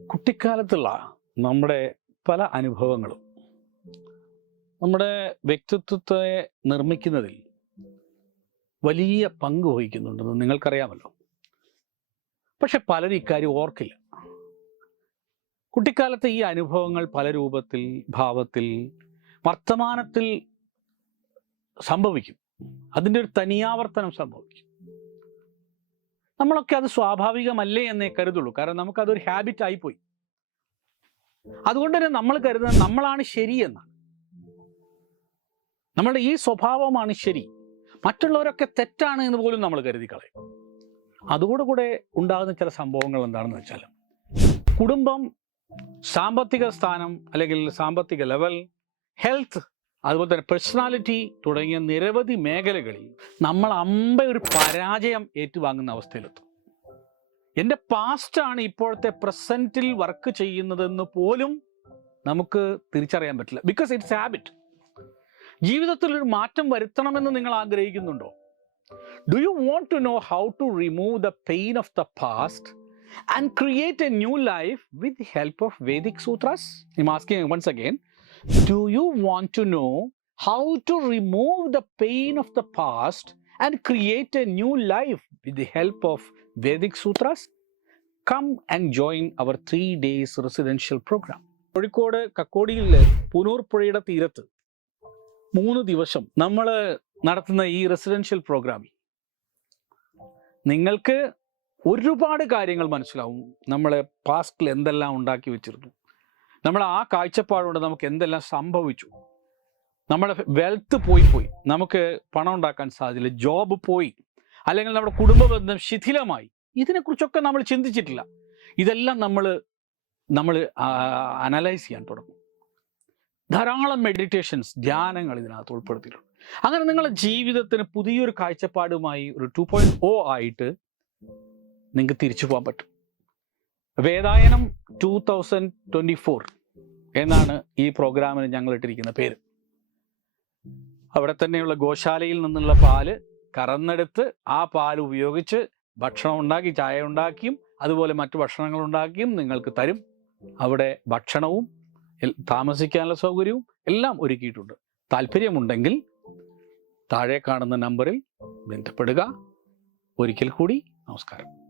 കുട്ടിക്കാലത്തുള്ള നമ്മുടെ പല അനുഭവങ്ങളും നമ്മുടെ വ്യക്തിത്വത്തെ നിർമ്മിക്കുന്നതിൽ വലിയ പങ്ക് വഹിക്കുന്നുണ്ടെന്ന് നിങ്ങൾക്കറിയാമല്ലോ. പക്ഷെ പലരും ഇക്കാര്യം ഓർക്കില്ല. കുട്ടിക്കാലത്തെ ഈ അനുഭവങ്ങൾ പല രൂപത്തിൽ ഭാവത്തിൽ വർത്തമാനത്തിൽ സംഭവിക്കും. അതിന്റെ ഒരു തനിയാവർത്തനം സംഭവിക്കും. നമ്മളൊക്കെ അത് സ്വാഭാവികമല്ലേ എന്നേ കരുതുള്ളൂ. കാരണം നമുക്കതൊരു ഹാബിറ്റ് ആയിപ്പോയി. അതുകൊണ്ട് തന്നെ നമ്മൾ കരുതുന്നത് നമ്മളാണ് ശരിയെന്നാണ് നമ്മളുടെ ഈ സ്വഭാവമാണ് ശരി. മറ്റുള്ളവരൊക്കെ തെറ്റാണ് എന്ന് പോലും നമ്മൾ കരുതി കളയും അതുകൂടെ കൂടെ ഉണ്ടാകുന്ന ചില സംഭവങ്ങൾ എന്താണെന്ന് വെച്ചാൽ കുടുംബം സാമ്പത്തിക സ്ഥാനം അല്ലെങ്കിൽ സാമ്പത്തിക ലെവൽ ഹെൽത്ത് അതുപോലെ തന്നെ പേഴ്സണാലിറ്റി തുടങ്ങിയ നിരവധി മേഖലകളിൽ നമ്മൾ അമ്പ ഒരു പരാജയം ഏറ്റുവാങ്ങുന്ന അവസ്ഥയിലെത്തും. എന്റെ പാസ്റ്റാണ് ഇപ്പോഴത്തെ പ്രസന്റിൽ വർക്ക് ചെയ്യുന്നതെന്ന് പോലും നമുക്ക് തിരിച്ചറിയാൻ പറ്റില്ല. ബിക്കോസ് ഇറ്റ്സ് ഹാബിറ്റ് ജീവിതത്തിൽ ഒരു മാറ്റം വരുത്തണമെന്ന് നിങ്ങൾ ആഗ്രഹിക്കുന്നുണ്ടോ? Do you want to know how to remove the pain of the past and create a new life with help of Vedic sutras I masking once again Do you want to know how to remove the pain of the past and create a new life with the help of Vedic Sutras? Come and join our three days residential program. Kozhikode കക്കോടിയിൽ Poonoor പുഴയുടെ തീരത്ത് മൂന്ന് ദിവസം നമ്മൾ നടത്തുന്ന ഈ residential പ്രോഗ്രാമിൽ നിങ്ങൾക്ക് ഒരുപാട് കാര്യങ്ങൾ മനസ്സിലാവും നമ്മളെ പാസ്റ്റിൽ എന്തെല്ലാം ഉണ്ടാക്കി വെച്ചിരുന്നു നമ്മൾ ആ കാഴ്ചപ്പാടുകൊണ്ട് നമുക്ക് എന്തെല്ലാം സംഭവിച്ചു? നമ്മുടെ വെൽത്ത് പോയി പോയി. നമുക്ക് പണം ഉണ്ടാക്കാൻ സാധ്യത ജോബ് പോയി. അല്ലെങ്കിൽ നമ്മുടെ കുടുംബ ബന്ധം ശിഥിലമായി. ഇതിനെക്കുറിച്ചൊക്കെ നമ്മൾ ചിന്തിച്ചിട്ടില്ല. ഇതെല്ലാം നമ്മൾ നമ്മൾ അനലൈസ് ചെയ്യാൻ തുടങ്ങും. ധാരാളം മെഡിറ്റേഷൻസ് ധ്യാനങ്ങൾ ഇതിനകത്ത് ഉൾപ്പെടുത്തിയിട്ടുണ്ട്. അങ്ങനെ നിങ്ങളുടെ ജീവിതത്തിന് പുതിയൊരു കാഴ്ചപ്പാടുമായി ഒരു ടു പോയിന്റ് ഓ ആയിട്ട് നിങ്ങൾക്ക് തിരിച്ചു പോകാൻ പറ്റും. Vedayanam two thousand twenty four എന്നാണ് ഈ പ്രോഗ്രാമിന് ഞങ്ങൾ ഇട്ടിരിക്കുന്ന പേര്. അവിടെ തന്നെയുള്ള ഗോശാലയിൽ നിന്നുള്ള പാൽ കറന്നെടുത്ത് ആ പാൽ ഉപയോഗിച്ച് ഭക്ഷണം ഉണ്ടാക്കി ചായ ഉണ്ടാക്കിയും അതുപോലെ മറ്റു ഭക്ഷണങ്ങൾ ഉണ്ടാക്കിയും നിങ്ങൾക്ക് തരും. അവിടെ ഭക്ഷണവും താമസിക്കാനുള്ള സൗകര്യവും എല്ലാം ഒരുക്കിയിട്ടുണ്ട്. താല്പര്യമുണ്ടെങ്കിൽ താഴെ കാണുന്ന നമ്പറിൽ ബന്ധപ്പെടുക. ഒരിക്കൽ കൂടി നമസ്കാരം.